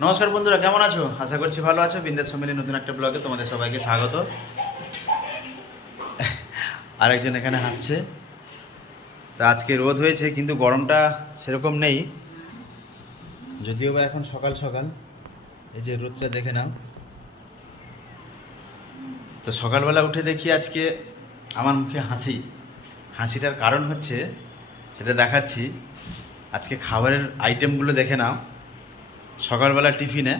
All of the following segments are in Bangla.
নমস্কার বন্ধুরা, কেমন আছো? আশা করছি ভালো আছো। বিন্দাস ফ্যামিলি নতুন একটা ব্লগে তোমাদের সবাইকে স্বাগত। আরেকজন এখানে হাসছে। তা আজকে রোদ হয়েছে কিন্তু গরমটা সেরকম নেই, যদিও বা এখন সকাল সকাল। এই যে রোদটা দেখে নাও। তো সকালবেলা উঠে দেখি আজকে আমার মুখে হাসি। হাসিটার কারণ হচ্ছে, সেটা দেখাচ্ছি। আজকে খাবারের আইটেমগুলো দেখে নাও। সকালবেলা টিফিনে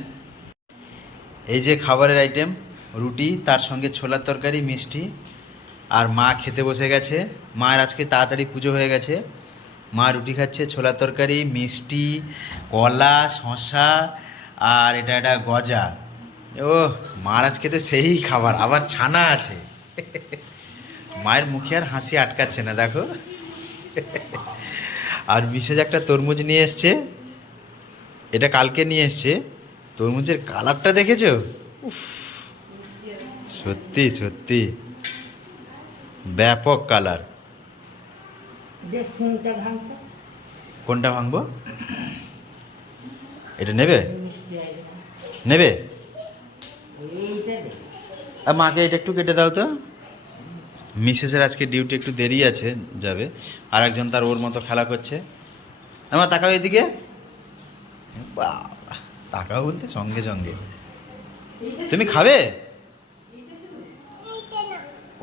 এই যে খাবারের আইটেম, রুটি, তার সঙ্গে ছোলার তরকারি, মিষ্টি। আর মা খেতে বসে গেছে। মায়ের আজকে তাড়াতাড়ি পুজো হয়ে গেছে। মা রুটি খাচ্ছে, ছোলার তরকারি, মিষ্টি, কলা, শসা, আর এটা একটা গজা। ও, মার আজকে তো সেই খাবার, আবার ছানা আছে। মায়ের মুখে আর হাসি আটকাচ্ছে না, দেখো। আর বিশেষ একটা তরমুজ নিয়ে এসছে, এটা কালকে নিয়ে এসছে। তরমুজের কালারটা দেখেছো? উফ, সত্যি সত্যি ব্যাপক কালার। কোনটা ভাঙবো? এটা নেবে? নেবে? আর মাকে এটা একটু কেটে দাও তো। মিসেসের আজকে ডিউটি একটু দেরি আছে, যাবে। আর একজন তার ওর মতো খেলা করছে। আমার তাকাও এদিকে। বাবা, তাকাও বলতে সঙ্গে সঙ্গে। তুমি খাবে?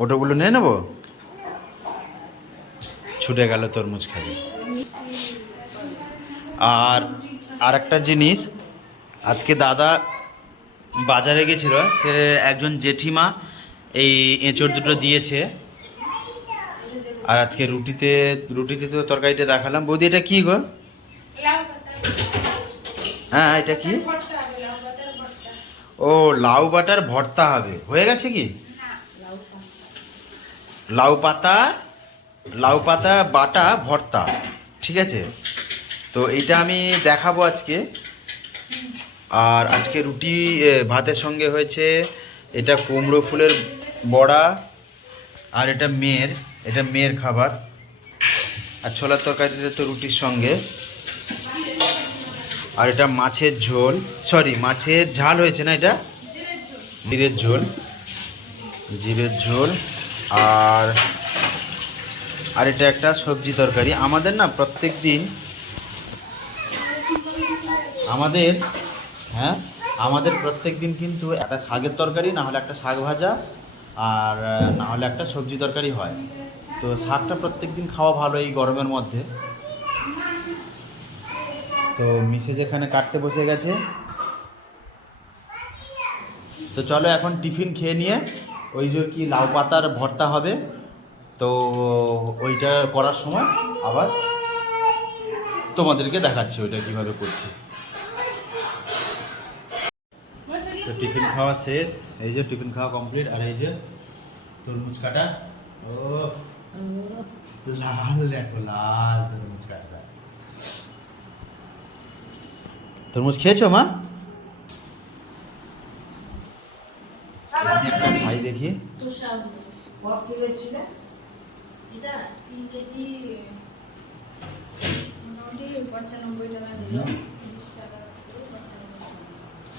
ওটাগুলো নিয়ে নেবো। ছুটে গেল তরমুজ খাবে। আর একটা জিনিস, আজকে দাদা বাজারে গেছিল, সে একজন জেঠিমা এই এঁচড় দুটো দিয়েছে। আর আজকে রুটিতে তো তরকারিটা দেখালাম। বৌদি, এটা কি গো? হ্যাঁ, এটা কি? ও, লাউ বাটার ভর্তা হবে। হয়ে গেছে কি? লাউ পাতা বাটা ভর্তা, ঠিক আছে। তো এইটা আমি দেখাবো আজকে। আর আজকে রুটি ভাতের সঙ্গে হয়েছে এটা কুমড়ো ফুলের বড়া। আর এটা মেয়ের খাবার। আর ছোলার তরকারিটা তো রুটির সঙ্গে। আর এটা মাছের ঝোল, মাছের ঝাল হয়েছে না, এটা জিরের ঝোল। আর এটা একটা সবজি তরকারি। আমাদের না প্রত্যেক দিন আমাদের প্রত্যেক দিন কিন্তু একটা শাকের তরকারি, না হলে একটা শাক ভাজা, আর না হলে একটা সবজি তরকারি হয়। তো শাকটা প্রত্যেক দিন খাওয়া ভালো এই গরমের মধ্যে। তো মিসেস এখানে কাটতে বসে গেছে। তো চলো এখন টিফিন খেয়ে নিয়ে ওই যে কি লাউ পাতার ভর্তা হবে, তো ওইটা করার সময় আবার তোমাদেরকে দেখাচ্ছি ওইটা কীভাবে করছি। তো টিফিন খাওয়া শেষ, এই যে টিফিন খাওয়া কমপ্লিট। আর এই যে তরমুজ কাটা। ও লাল, দেখো লাল তরমুজ কাটা। তরমুজ খেয়েছো মা? একটা খাই দেখি।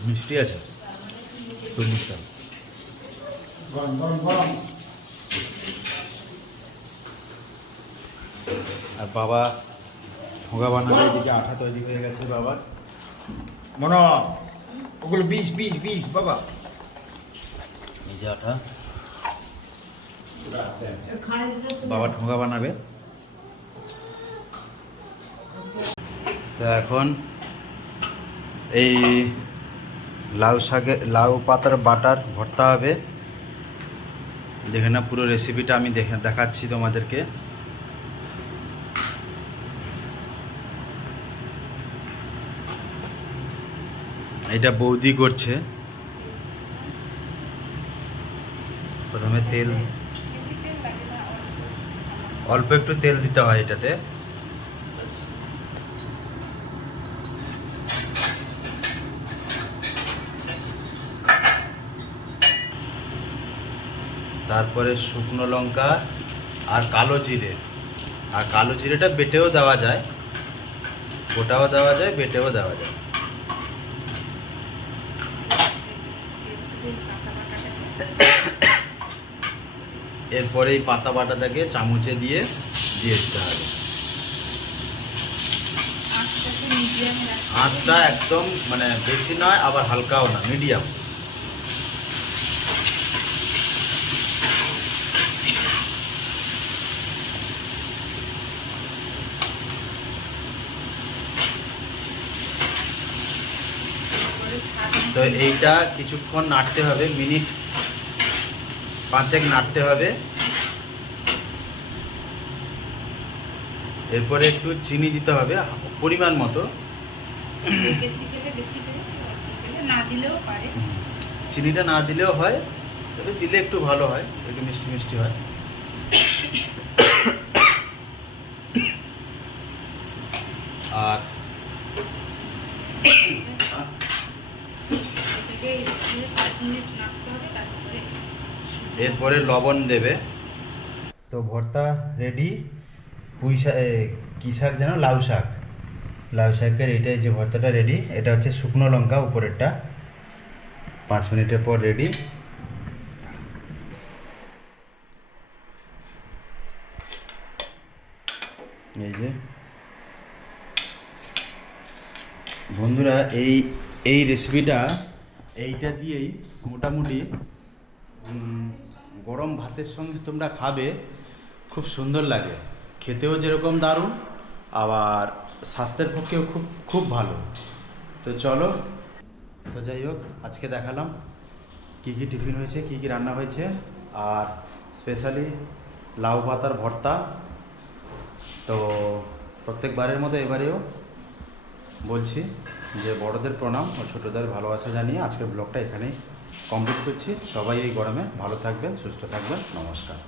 মিষ্টি আছে তরমুজটা। আর বাবা ভোগা বানাবে, এদিকে আঠা তৈরি হয়ে গেছে বাবার। মনে ওগুলো বিষ বাবা। এই যে আঠা, বাবা ঠোঙা বানাবে। তো এখন এই লাউ পাতার বাটার ভর্তা হবে। দেখে না, পুরো রেসিপিটা আমি দেখাচ্ছি তোমাদেরকে। এটা বৌদি করছে। প্রথমে অল্প একটু তেল দিতে হয় এটাতে। তারপরে শুকনো লঙ্কা আর কালো জিরে। আর কালো জিরেটা বেটেও দেওয়া যায়, গোটাও দেওয়া যায়, বেটেও দেওয়া যায়। এরপরে এই পাতা বাটাটাকে চামচে দিয়ে দিতে হবে। আঁচটা একদম মানে বেশি নয় আবার হালকাও না, মিডিয়াম। তো এইটা কিছুক্ষণ নাড়তে হবে, মিনিট 5 নাড়তে হবে। এরপরে একটু চিনি দিতে হবে পরিমাণ মতো, চিনিটা না দিলেও হয়, তবে দিলে একটু ভালো হয়, একটু মিষ্টি মিষ্টি হয়। আর এরপরে লবণ দেবে। তো ভর্তা রেডি। পুঁই শাক, কী শাক যেন, লাউ শাক, লাউ শাকের এইটাই যে ভর্তাটা রেডি। এটা হচ্ছে শুকনো লঙ্কা উপরেরটা। 5 মিনিটের পর রেডি। এই যে বন্ধুরা, এই রেসিপিটা এইটা দিয়েই মোটামুটি গরম ভাতের সঙ্গে তোমরা খাবে, খুব সুন্দর লাগে, খেতেও যেরকম দারুণ, আবার স্বাস্থ্যের পক্ষেও খুব খুব ভালো। তো চলো, তো যাই হোক, আজকে দেখালাম কী কী টিফিন হয়েছে, কী কী রান্না হয়েছে, আর স্পেশালি লাউ পাতার ভর্তা। তো প্রত্যেকবারের মতো এবারেও বলছি যে বড়দের প্রণাম ও ছোটদের ভালোবাসা জানিয়ে আজকের ব্লগটা এখানেই কমপ্লিট করছি। সবাই এই গরমে ভালো থাকবেন, সুস্থ থাকবেন, নমস্কার।